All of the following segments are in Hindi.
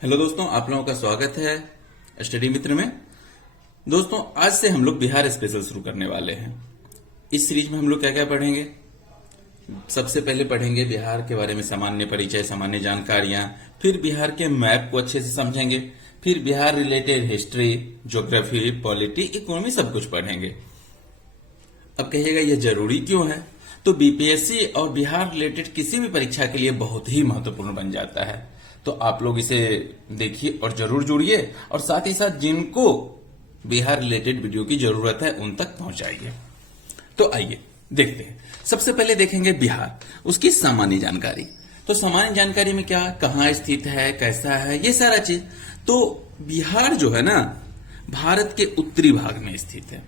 हेलो दोस्तों, आप लोगों का स्वागत है स्टडी मित्र में। दोस्तों, आज से हम लोग बिहार स्पेशल शुरू करने वाले हैं। इस सीरीज में हम लोग क्या क्या पढ़ेंगे? सबसे पहले पढ़ेंगे बिहार के बारे में सामान्य परिचय, सामान्य जानकारियां, फिर बिहार के मैप को अच्छे से समझेंगे, फिर Bihar related history, geography, polity, economy सब कुछ पढ़ेंगे। अब कहिएगा यह जरूरी क्यों है? तो बीपीएससी और बिहार रिलेटेड किसी भी परीक्षा के लिए बहुत ही महत्वपूर्ण बन जाता है। तो आप लोग इसे देखिए और जरूर जुड़िए, और साथ ही साथ जिनको बिहार रिलेटेड वीडियो की जरूरत है उन तक पहुंचाइए। तो आइए देखते हैं। सबसे पहले देखेंगे बिहार, उसकी सामान्य जानकारी। तो सामान्य जानकारी में क्या, कहाँ स्थित है, कैसा है, ये सारा चीज। तो बिहार जो है ना, भारत के उत्तरी भाग में स्थित है।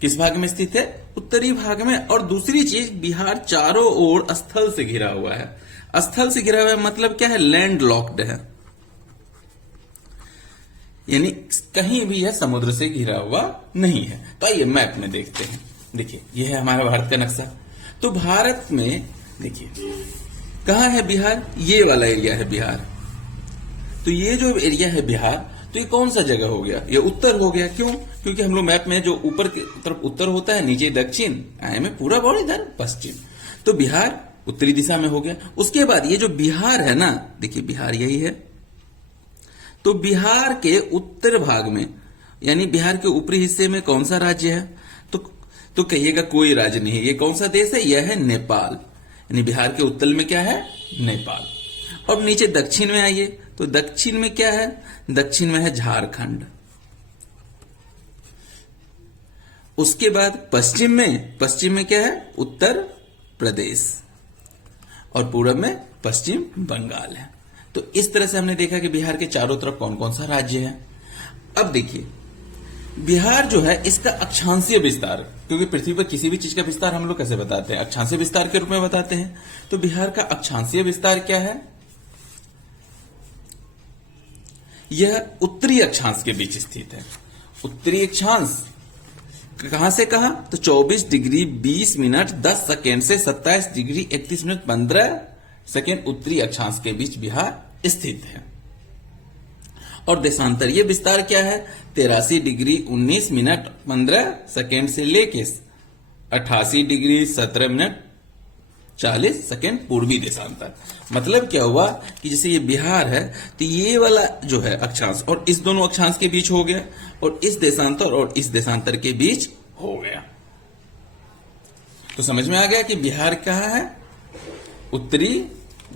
किस भाग में स्थित है? उत्तरी भाग में। और दूसरी चीज, बिहार चारों ओर स्थल से घिरा हुआ है। स्थल से घिरा हुआ है मतलब क्या है? लैंड लॉक्ड है, यानी कहीं भी यह समुद्र से घिरा हुआ नहीं है। तो आइए मैप में देखते हैं। देखिए, यह है हमारा भारत का नक्शा। तो भारत में देखिए कहां है बिहार? ये वाला एरिया है बिहार। तो ये जो एरिया है बिहार, तो ये कौन सा जगह हो गया? ये उत्तर हो गया। क्यों? क्योंकि हम लोग मैप में जो ऊपर की तरफ उत्तर होता है, नीचे दक्षिण, आए में पूरा बॉर्डर इधर पश्चिम। तो बिहार उत्तरी दिशा में हो गया। उसके बाद ये जो बिहार है ना, देखिए बिहार यही है। तो बिहार के उत्तर भाग में, यानी बिहार के ऊपरी हिस्से में कौन सा राज्य है? तो कहिएगा कोई राज्य नहीं है। ये कौन सा देश है? यह है नेपाल। यानी बिहार के उत्तर में क्या है? नेपाल। और नीचे दक्षिण में आइए, तो दक्षिण में क्या है? दक्षिण में है झारखंड। उसके बाद पश्चिम में क्या है? उत्तर प्रदेश। और पूरब में पश्चिम बंगाल है। तो इस तरह से हमने देखा कि बिहार के चारों तरफ कौन कौन सा राज्य है। अब देखिए, बिहार जो है इसका अक्षांशीय विस्तार, क्योंकि पृथ्वी पर किसी भी चीज का विस्तार हम लोग कैसे बताते हैं? अक्षांशीय विस्तार के रूप में बताते हैं। तो बिहार का अक्षांशीय विस्तार क्या है? यह उत्तरी अक्षांश के बीच स्थित है। उत्तरी अक्षांश कहां से कहां? तो 24 डिग्री 20 मिनट 10 सेकेंड से 27 डिग्री 31 मिनट 15 सेकेंड उत्तरी अक्षांश के बीच बिहार स्थित है। और देशांतरीय विस्तार क्या है? 83 डिग्री 19 मिनट 15 सेकेंड से लेके 88 डिग्री 17 मिनट 40 सेकेंड पूर्वी देशांतर। मतलब क्या हुआ कि जैसे ये बिहार है, तो ये वाला जो है अक्षांश और इस दोनों अक्षांश के बीच हो गया, और इस देशांतर और इस देशांतर के बीच हो गया। तो समझ में आ गया कि बिहार कहां है? उत्तरी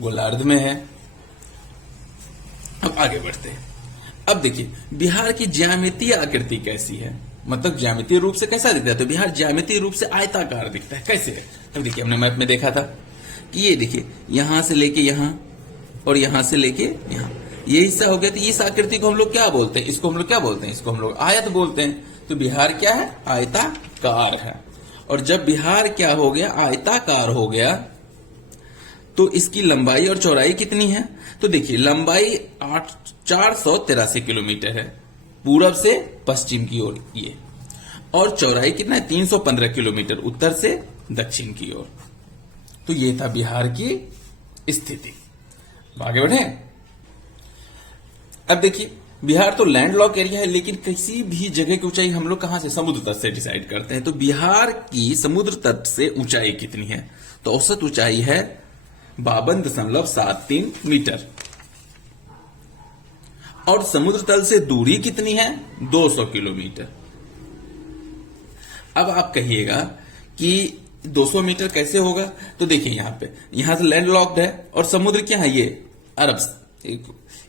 गोलार्ध में है। अब आगे बढ़ते हैं। अब देखिए बिहार की ज्यामितीय आकृति कैसी है, मतलब ज्यामितीय रूप से कैसा दिखता है? तो बिहार ज्यामितीय रूप से आयताकार दिखता है। कैसे है? अब देखिए, हमने मैप में देखा था कि ये देखिए यहां से लेके यहां और यहां से लेके यहां, ये हिस्सा हो गया। तो इस आकृति को हम लोग क्या बोलते हैं? इसको हम लोग क्या बोलते हैं? इसको हम लोग आयत बोलते हैं। तो बिहार क्या है? आयताकार है। और जब बिहार क्या हो गया? आयताकार हो गया, तो इसकी लंबाई और चौड़ाई कितनी है? तो देखिए लंबाई 483 किलोमीटर है पूरब से पश्चिम की ओर ये, और चौड़ाई कितना है? 315 किलोमीटर उत्तर से दक्षिण की ओर। तो ये था बिहार की स्थिति। आगे बढ़े। अब देखिए, बिहार तो लैंडलॉक एरिया है, लेकिन किसी भी जगह की ऊंचाई हम लोग कहां से? समुद्र तट से डिसाइड करते हैं। तो बिहार की समुद्र तट से ऊंचाई कितनी है? तो औसत ऊंचाई है 52.73 मीटर। और समुद्र तल से दूरी कितनी है? 200 किलोमीटर। अब आप कहिएगा कि 200 मीटर कैसे होगा? तो देखिए यहां से लैंड लॉक्ड है, और समुद्र क्या है? ये अरब,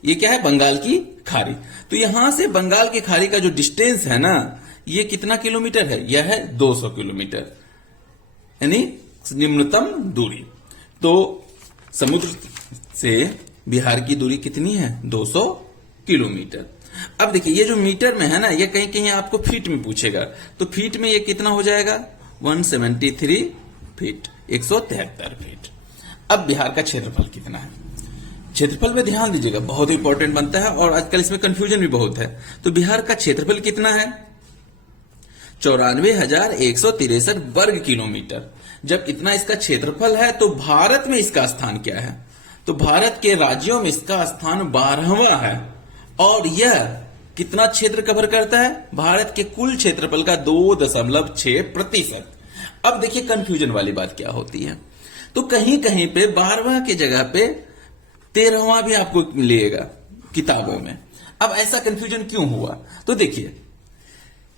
ये क्या है? बंगाल की खाड़ी। तो यहां से बंगाल की खाड़ी का जो डिस्टेंस है ना, ये कितना किलोमीटर है? यह है 200 किलोमीटर, यानी निम्नतम दूरी। तो समुद्र से बिहार की दूरी कितनी है? 200 किलोमीटर। अब देखिए, ये जो मीटर में है ना, ये कहीं कहीं आपको फीट में पूछेगा। तो फीट में ये कितना हो जाएगा? 173 फीट, 173 फीट। अब बिहार का क्षेत्रफल कितना है? क्षेत्रफल पे ध्यान दीजिएगा, बहुत इंपॉर्टेंट बनता है, और आजकल इसमें कंफ्यूजन भी बहुत है। तो बिहार का क्षेत्रफल कितना है? 94,163 वर्ग किलोमीटर। जब इतना इसका क्षेत्रफल है, तो भारत में इसका स्थान क्या है? तो भारत के राज्यों में इसका स्थान 12वां है और यह कितना क्षेत्र कवर करता है? भारत के कुल क्षेत्रफल का 2.6%। अब देखिए कंफ्यूजन वाली बात क्या होती है। तो कहीं कहीं पे 12वां की जगह पे 13वां भी आपको मिलेगा किताबों में। अब ऐसा कंफ्यूजन क्यों हुआ? तो देखिए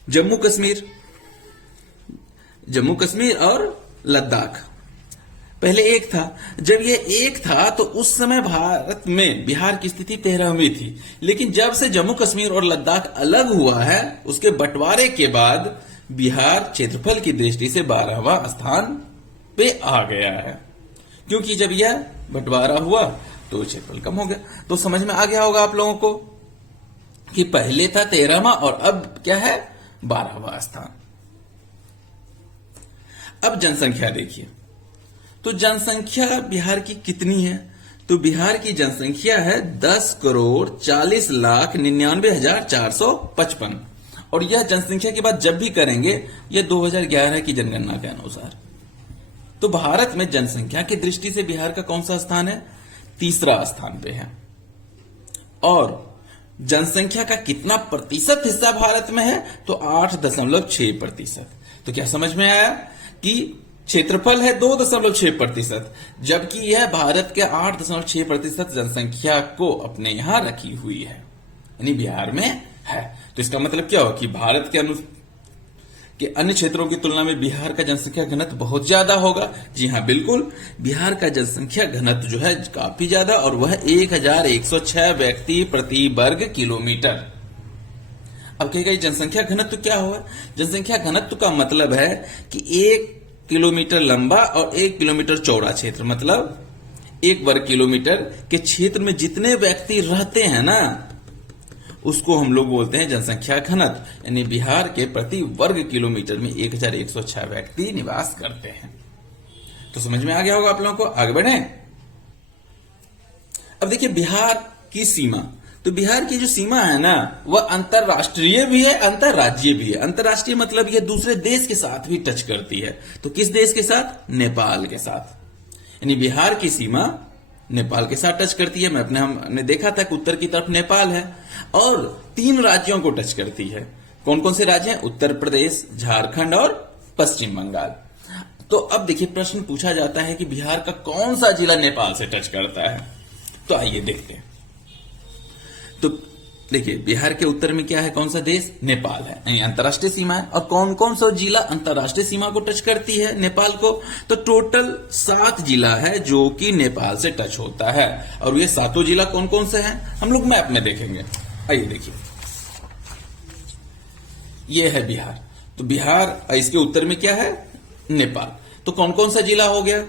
जम्मू कश्मीर और लद्दाख पहले एक था। जब ये एक था तो उस समय भारत में बिहार की स्थिति 13वीं थी, लेकिन जब से जम्मू कश्मीर और लद्दाख अलग हुआ है उसके बंटवारे के बाद बिहार क्षेत्रफल की दृष्टि से 12वां स्थान पे आ गया है, क्योंकि जब यह बंटवारा हुआ तो क्षेत्रफल कम हो गया। तो समझ में आ गया होगा आप लोगों को कि पहले था 13वां और अब क्या है? 12वां स्थान। अब जनसंख्या देखिए, तो जनसंख्या बिहार की कितनी है? तो बिहार की जनसंख्या है 10,40,99,455 और यह जनसंख्या की बात जब भी करेंगे यह 2011 की जनगणना के अनुसार। तो भारत में जनसंख्या की दृष्टि से बिहार का कौन सा स्थान है? तीसरा स्थान पे है। और जनसंख्या का कितना प्रतिशत हिस्सा भारत में है? तो 8.6%। तो क्या समझ में आया कि क्षेत्रफल है 2.6%, जबकि यह भारत के 8.6% जनसंख्या को अपने यहां रखी हुई है, यानी बिहार में है। तो इसका मतलब क्या हो कि भारत के अन्य क्षेत्रों की तुलना में बिहार का जनसंख्या घनत्व बहुत ज्यादा होगा। जी हां, बिल्कुल, बिहार का जनसंख्या घनत्व जो है काफी ज्यादा और वह 1106 व्यक्ति प्रति वर्ग किलोमीटर। अब कहेगा जनसंख्या घनत्व क्या हुआ? जनसंख्या घनत्व का मतलब है कि 1 किलोमीटर लंबा और 1 किलोमीटर चौड़ा क्षेत्र, मतलब 1 वर्ग किलोमीटर के क्षेत्र में जितने व्यक्ति रहते हैं ना, उसको हम लोग बोलते हैं जनसंख्या घनत्व। यानी बिहार के प्रति वर्ग किलोमीटर में 1106 व्यक्ति निवास करते हैं। तो समझ में आ गया होगा आप लोगों को। आगे बढ़े। अब देखिए बिहार की सीमा। तो बिहार की जो सीमा है ना, वह अंतरराष्ट्रीय भी है, अंतरराज्यीय भी है। अंतरराष्ट्रीय मतलब यह दूसरे देश के साथ भी टच करती है। तो किस देश के साथ? नेपाल के साथ। यानी बिहार की सीमा नेपाल के साथ टच करती है। हमने देखा था कि उत्तर की तरफ नेपाल है और 3 राज्यों को टच करती है। कौन कौन से राज्य हैं? उत्तर प्रदेश, झारखंड और पश्चिम बंगाल। तो अब देखिए प्रश्न पूछा जाता है कि बिहार का कौन सा जिला नेपाल से टच करता है? तो आइए देखते हैं। तो देखिए बिहार के उत्तर में क्या है? कौन सा देश? नेपाल है, यानी अंतर्राष्ट्रीय सीमा है। और कौन कौन सा जिला अंतर्राष्ट्रीय सीमा को टच करती है नेपाल को? तो टोटल 7 जिला है जो कि नेपाल से टच होता है। और ये 7 जिला कौन कौन से हैं हम लोग मैप में देखेंगे। आइए देखिए, ये है बिहार। तो बिहार, इसके उत्तर में क्या है? नेपाल। तो कौन कौन सा जिला हो गया?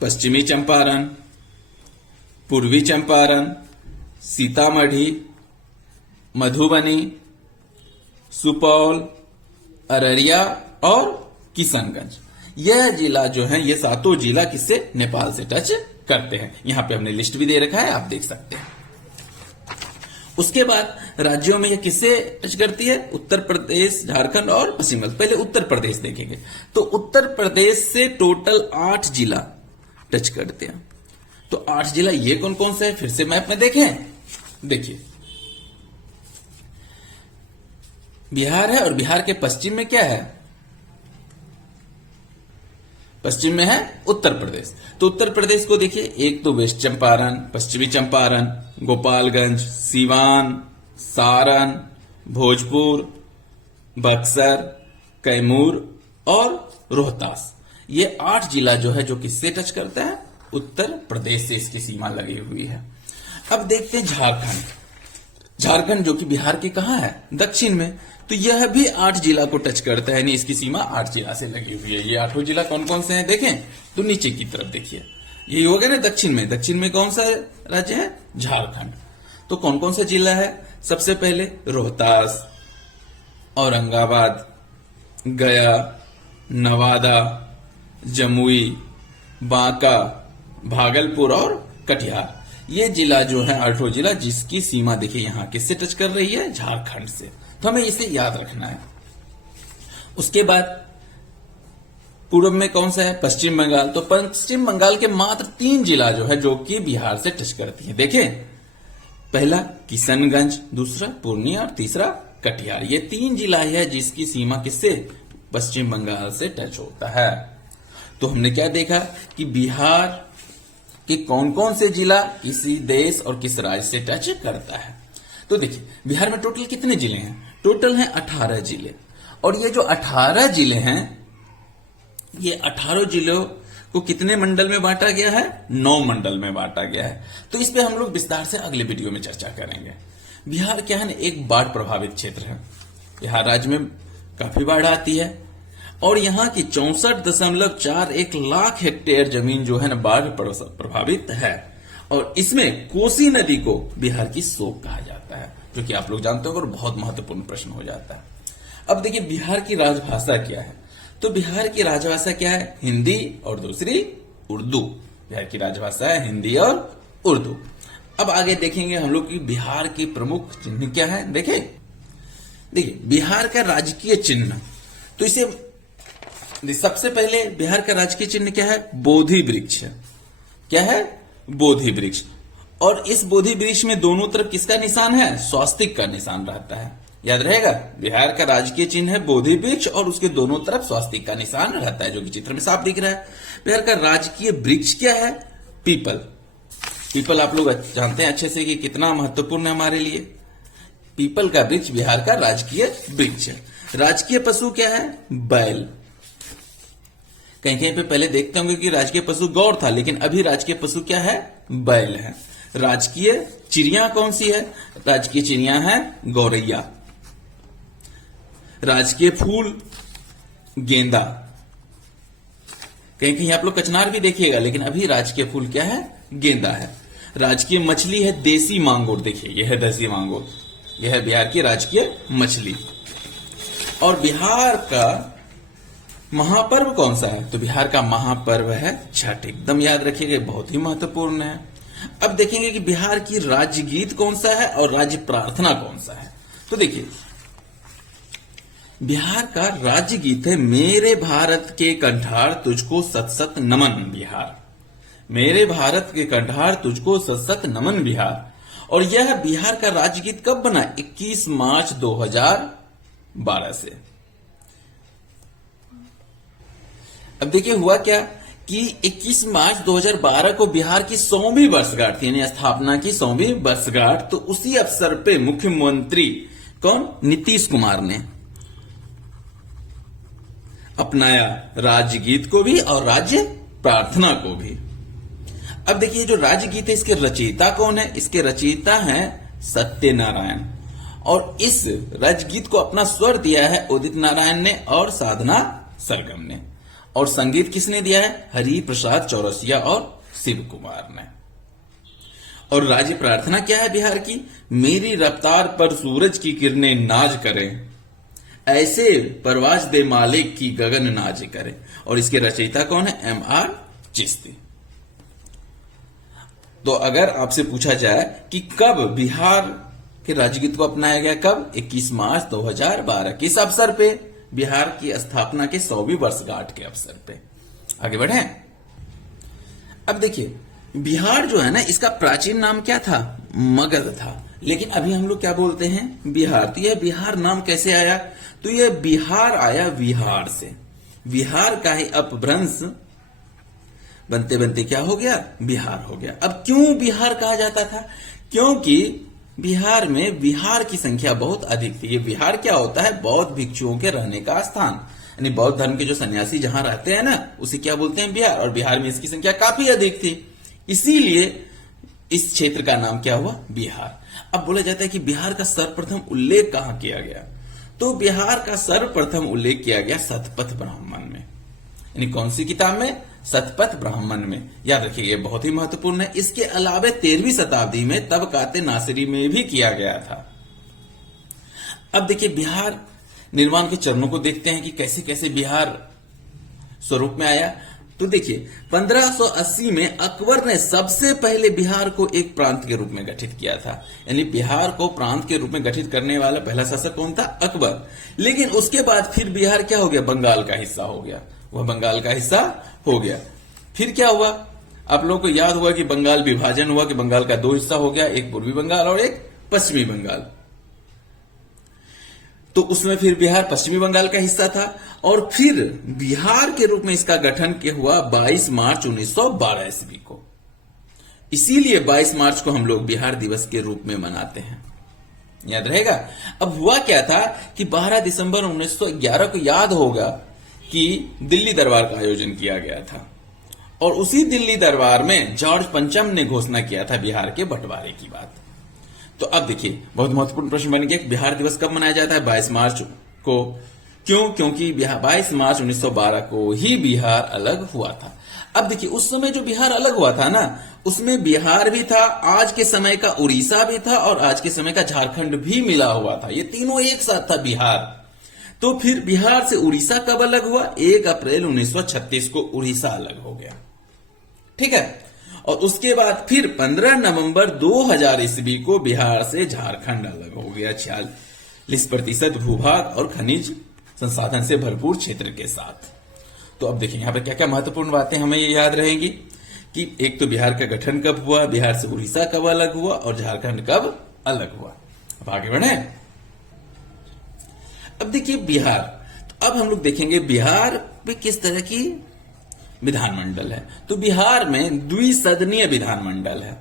पश्चिमी चंपारण, पूर्वी चंपारण, सीतामढ़ी, मधुबनी, सुपौल, अररिया और किशनगंज। यह जिला जो है, ये 7 जिला किससे? नेपाल से टच करते हैं। यहां पे हमने लिस्ट भी दे रखा है, आप देख सकते हैं। उसके बाद राज्यों में यह किससे टच करती है? उत्तर प्रदेश, झारखंड और पश्चिम बंगाल। पहले उत्तर प्रदेश देखेंगे। तो उत्तर प्रदेश से टोटल 8 जिला टच करते हैं। तो 8 जिला ये कौन कौन से है? फिर से मैप में देखें। देखिए बिहार है और बिहार के पश्चिम में क्या है? पश्चिम में है उत्तर प्रदेश। तो उत्तर प्रदेश को देखिए, एक तो वेस्ट चंपारण, पश्चिमी चंपारण, गोपालगंज, सीवान, सारण, भोजपुर, बक्सर, कैमूर और रोहतास। ये 8 जिला जो है, जो किससे टच करता है? उत्तर प्रदेश से इसकी सीमा लगी हुई है। अब देखते हैं झारखंड। झारखंड जो कि बिहार के कहां है? दक्षिण में। तो यह भी 8 जिला को टच करता है, यानी इसकी सीमा 8 जिला से लगी हुई है। ये 8 जिला कौन कौन से हैं देखें तो नीचे की तरफ देखिए, ये हो गया ना दक्षिण में। दक्षिण में कौन सा राज्य है? झारखंड। तो कौन कौन सा जिला है? सबसे पहले रोहतास, औरंगाबाद, गया, नवादा, जमुई, बांका, भागलपुर और कटिहार। ये जिला जो है 8 जिला, जिसकी सीमा देखिए यहां किससे टच कर रही है? झारखंड से। तो हमें इसे याद रखना है। उसके बाद पूर्व में कौन सा है? पश्चिम बंगाल। तो पश्चिम बंगाल के मात्र 3 जिला जो है जो कि बिहार से टच करती है। देखें, पहला किशनगंज, दूसरा पूर्णिया और तीसरा कटिहार। ये 3 जिला है जिसकी सीमा किससे? पश्चिम बंगाल से टच होता है। तो हमने क्या देखा कि बिहार के कौन कौन से जिला किसी देश और किस राज्य से टच करता है। तो देखिए, बिहार में टोटल कितने जिले हैं? टोटल हैं 18 जिले। और ये जो 18 जिले हैं, ये 18 जिलों को कितने मंडल में बांटा गया है? 9 मंडल में बांटा गया है। तो इस पे हम लोग विस्तार से अगले वीडियो में चर्चा करेंगे। बिहार क्या है ना, एक बाढ़ प्रभावित क्षेत्र है। बिहार राज्य में काफी बाढ़ आती है और यहाँ की 64.41 लाख हेक्टेयर जमीन जो है ना बाढ़ प्रभावित है। और इसमें कोसी नदी को बिहार की शोक कहा जाता है, जो कि आप लोग जानते हो और बहुत महत्वपूर्ण प्रश्न हो जाता है। अब देखिए, बिहार की राजभाषा क्या है? तो बिहार की राजभाषा क्या है? हिंदी और दूसरी उर्दू। बिहार की राजभाषा है हिंदी और उर्दू। अब आगे देखेंगे हम लोग कि बिहार के प्रमुख चिन्ह क्या है। देखिए, बिहार का राजकीय चिन्ह, तो इसे सबसे पहले बिहार का राजकीय चिन्ह क्या है? बोधि वृक्ष है। क्या है? बोधि वृक्ष। और इस बोधि वृक्ष में दोनों तरफ किसका निशान है? स्वास्तिक का निशान रहता है। याद रहेगा, बिहार का राजकीय चिन्ह है बोधि वृक्ष और उसके दोनों तरफ स्वास्तिक का निशान रहता है, जो कि चित्र में साफ दिख रहा है। बिहार का राजकीय वृक्ष क्या है? पीपल। पीपल आप लोग जानते हैं अच्छे से कि कितना महत्वपूर्ण है हमारे लिए। पीपल का वृक्ष बिहार का राजकीय वृक्ष है। राजकीय पशु क्या है? बैल। कहीं कहीं पे पहले देखते होंगे कि राजकीय पशु गौर था, लेकिन अभी राजकीय पशु क्या है? बैल है। राजकीय चिड़िया कौन सी है? राजकीय चिड़िया है गौरैया। राजकीय फूल गेंदा। कहीं कहीं आप लोग कचनार भी देखिएगा, लेकिन अभी राजकीय फूल क्या है? गेंदा है। राजकीय मछली है देसी मांगुर। देखिए, यह है देसी मांगुर, यह है बिहार की राजकीय मछली। और बिहार का महापर्व कौन सा है? तो बिहार का महापर्व है छठ। एकदम याद रखिएगा, बहुत ही महत्वपूर्ण है। अब देखेंगे कि बिहार की राज्य गीत कौन सा है और राज्य प्रार्थना कौन सा है। तो देखिए, बिहार का राज्य गीत है मेरे भारत के कंठार तुझको सत सत नमन बिहार। मेरे भारत के कंठार तुझको सत सत नमन बिहार। और यह बिहार का राज्य गीत कब बना? 21 मार्च 2012 से। अब देखिए, हुआ क्या कि 21 मार्च 2012 को बिहार की 100वीं वर्षगांठ थी, यानी स्थापना की 100वीं वर्षगांठ। तो उसी अवसर पे मुख्यमंत्री कौन? नीतीश कुमार ने अपनाया राज्य गीत को भी और राज्य प्रार्थना को भी। अब देखिए, जो राज्य गीत है इसके रचयिता कौन है? इसके रचयिता हैं सत्यनारायण। और इस राज्य गीत को अपना स्वर दिया है उदित नारायण ने और साधना सरगम ने। और संगीत किसने दिया है? हरि प्रसाद चौरसिया और शिव कुमार ने। और राज्य प्रार्थना क्या है बिहार की? मेरी रफ्तार पर सूरज की किरणें नाज करें, ऐसे परवाज दे मालिक की गगन नाज करे। और इसके रचयिता कौन है? M.R. चिश्ती। तो अगर आपसे पूछा जाए कि कब बिहार के राज्य गीत को अपनाया गया, कब? 21 मार्च 2012। किस अवसर पे? बिहार की स्थापना के 100वीं वर्षगांठ के अवसर पे। आगे बढ़े। अब देखिए, बिहार जो है ना, इसका प्राचीन नाम क्या था? मगध था। लेकिन अभी हम लोग क्या बोलते हैं? बिहार। तो यह बिहार नाम कैसे आया? तो यह बिहार आया विहार से। विहार का ही अपभ्रंश बनते बनते क्या हो गया? बिहार हो गया। अब क्यों बिहार कहा जाता था? क्योंकि बिहार में विहार की संख्या बहुत अधिक थी। ये विहार क्या होता है? बौद्ध भिक्षुओं के रहने का स्थान, यानी बौद्ध धर्म के जो सन्यासी जहां रहते हैं ना, उसे क्या बोलते हैं? बिहार। और बिहार में इसकी संख्या काफी अधिक थी, इसीलिए इस क्षेत्र का नाम क्या हुआ? बिहार। अब बोला जाता है कि बिहार का सर्वप्रथम उल्लेख कहां किया गया? तो बिहार का सर्वप्रथम उल्लेख किया गया शतपथ ब्राह्मण में। यानी कौन सी किताब में? शतपथ ब्राह्मण में। याद रखिए, ये बहुत ही महत्वपूर्ण है। इसके अलावा 13वीं शताब्दी में तबकाते नासिरी में भी किया गया था। अब देखिए, बिहार निर्माण के चरणों को देखते हैं कि कैसे कैसे बिहार स्वरूप में आया। तो देखिए, 1580 में अकबर ने सबसे पहले बिहार को एक प्रांत के रूप में गठित किया था। यानी बिहार को प्रांत के रूप में गठित करने वाला पहला शासक कौन था? अकबर। लेकिन उसके बाद फिर बिहार क्या हो गया? बंगाल का हिस्सा हो गया। वह बंगाल का हिस्सा हो गया। फिर क्या हुआ, आप लोगों को याद हुआ कि बंगाल विभाजन हुआ कि बंगाल का दो हिस्सा हो गया, एक पूर्वी बंगाल और एक पश्चिमी बंगाल। तो उसमें फिर बिहार पश्चिमी बंगाल का हिस्सा था और फिर बिहार के रूप में इसका गठन किया हुआ 22 मार्च 1912 ईस्वी को। इसीलिए 22 मार्च को हम लोग बिहार दिवस के रूप में मनाते हैं, याद रहेगा। अब हुआ क्या था कि 12 दिसंबर 1911 को याद होगा कि दिल्ली दरबार का आयोजन किया गया था और उसी दिल्ली दरबार में जॉर्ज पंचम ने घोषणा किया था बिहार के बंटवारे की बात। तो अब देखिए, बहुत महत्वपूर्ण प्रश्न बन गया कि बिहार दिवस कब मनाया जाता है? 22 मार्च को। क्यों? क्योंकि 22 मार्च 1912 को ही बिहार अलग हुआ था। अब देखिए, उस समय जो बिहार अलग हुआ था ना, उसमें बिहार भी था, आज के समय का उड़ीसा भी था और आज के समय का झारखंड भी मिला हुआ था। ये तीनों एक साथ था बिहार। तो फिर बिहार से उड़ीसा कब अलग हुआ? 1 अप्रैल 1936 को उड़ीसा अलग हो गया, ठीक है। और उसके बाद फिर 15 नवंबर 2000 ईस्वी को बिहार से झारखंड अलग हो गया, 46% भूभाग और खनिज संसाधन से भरपूर क्षेत्र के साथ। तो अब देखिए यहां पर क्या क्या महत्वपूर्ण बातें हमें ये याद रहेंगी कि एक तो बिहार का गठन कब हुआ, बिहार से उड़ीसा कब अलग हुआ और झारखंड कब अलग हुआ। अब आगे बढ़े। अब देखिए बिहार, तो अब हम लोग देखेंगे बिहार में किस तरह की विधानमंडल है। तो बिहार में द्विसदनीय विधानमंडल है।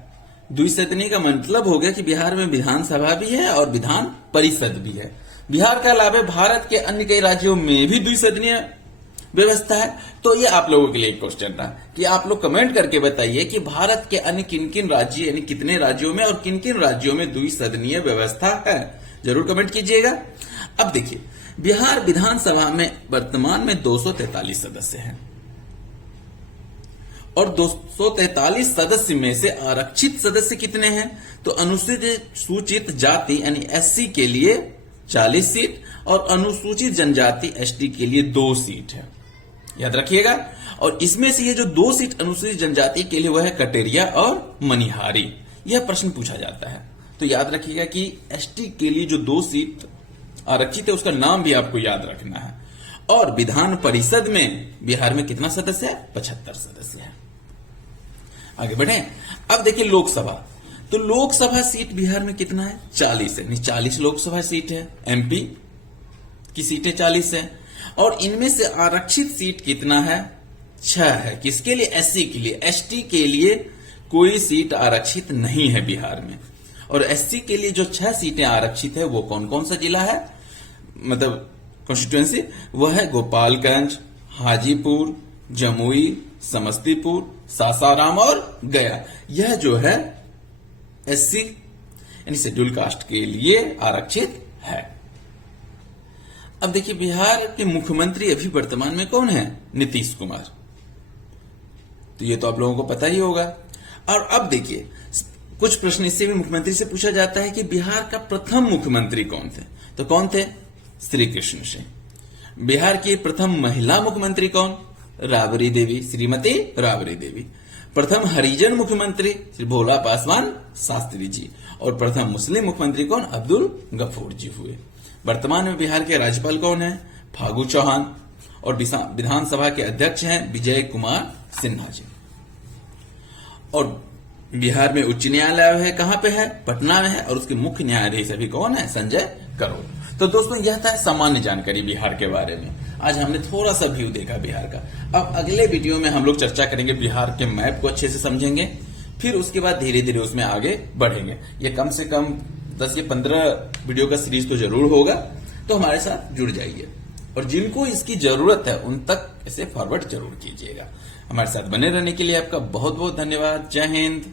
द्विसदनीय का मतलब हो गया कि बिहार में विधानसभा भी है और विधान परिषद भी है। बिहार के अलावा भारत के अन्य कई राज्यों में भी द्विसदनीय व्यवस्था है। तो ये आप लोगों के लिए एक क्वेश्चन था कि आप लोग कमेंट करके बताइए कि भारत के अन्य किन किन राज्य यानी कितने राज्यों में और किन किन राज्यों में द्विसदनीय व्यवस्था है, जरूर कमेंट कीजिएगा। अब देखिए, बिहार विधानसभा में वर्तमान में 243 सदस्य हैं और 243 सदस्य में से आरक्षित सदस्य कितने हैं? तो अनुसूचित जाति यानी एससी के लिए 40 सीट और अनुसूचित जनजाति एसटी के लिए 2 सीट है, याद रखिएगा। और इसमें से ये जो 2 सीट अनुसूचित जनजाति के लिए वह है कटेरिया और मनिहारी। यह प्रश्न पूछा जाता है, तो याद रखिएगा कि एसटी के लिए जो 2 सीट आरक्षित है उसका नाम भी आपको याद रखना है। और विधान परिषद में बिहार में कितना सदस्य है? 75 सदस्य है। आगे बढ़े। अब देखिए लोकसभा, तो लोकसभा सीट बिहार में कितना है? 40 है, 40 लोकसभा सीट है। एमपी की सीटें 40 है और इनमें से आरक्षित सीट कितना है? 6 है। किसके लिए? एससी के लिए। एसटी के लिए कोई सीट आरक्षित नहीं है बिहार में। और एससी के लिए जो 6 सीटें आरक्षित है वो कौन कौन सा जिला है, मतलब कॉन्स्टिट्यूएंसी? वह है गोपालगंज, हाजीपुर, जमुई, समस्तीपुर, सासाराम और गया। यह जो है एससी यानी शेड्यूल कास्ट के लिए आरक्षित है। अब देखिए बिहार के मुख्यमंत्री अभी वर्तमान में कौन है? नीतीश कुमार। तो ये तो आप लोगों को पता ही होगा। और अब देखिए कुछ प्रश्न इससे भी मुख्यमंत्री से पूछा जाता है कि बिहार का प्रथम मुख्यमंत्री कौन थे? तो कौन थे? श्री कृष्ण सिंह। बिहार की प्रथम महिला मुख्यमंत्री कौन? राबड़ी देवी, श्रीमती राबड़ी देवी। प्रथम हरिजन मुख्यमंत्री श्री भोला पासवान शास्त्री जी। और प्रथम मुस्लिम मुख्यमंत्री कौन? अब्दुल गफूर जी हुए। वर्तमान में बिहार के राज्यपाल कौन है? फागू चौहान। और विधानसभा के अध्यक्ष हैं विजय कुमार सिन्हा जी। और बिहार में उच्च न्यायालय है, कहां पे है? पटना में है। और उसके मुख्य न्यायाधीश अभी कौन है? संजय करोल। तो दोस्तों यह था सामान्य जानकारी बिहार के बारे में। आज हमने थोड़ा सा व्यू देखा बिहार का। अब अगले वीडियो में हम लोग चर्चा करेंगे बिहार के मैप को अच्छे से समझेंगे, फिर उसके बाद धीरे धीरे उसमें आगे बढ़ेंगे। ये कम से कम 10 या 15 वीडियो का सीरीज तो जरूर होगा, तो हमारे साथ जुड़ जाइए और जिनको इसकी जरूरत है उन तक इसे फॉरवर्ड जरूर कीजिएगा। हमारे साथ बने रहने के लिए आपका बहुत बहुत धन्यवाद। जय हिंद।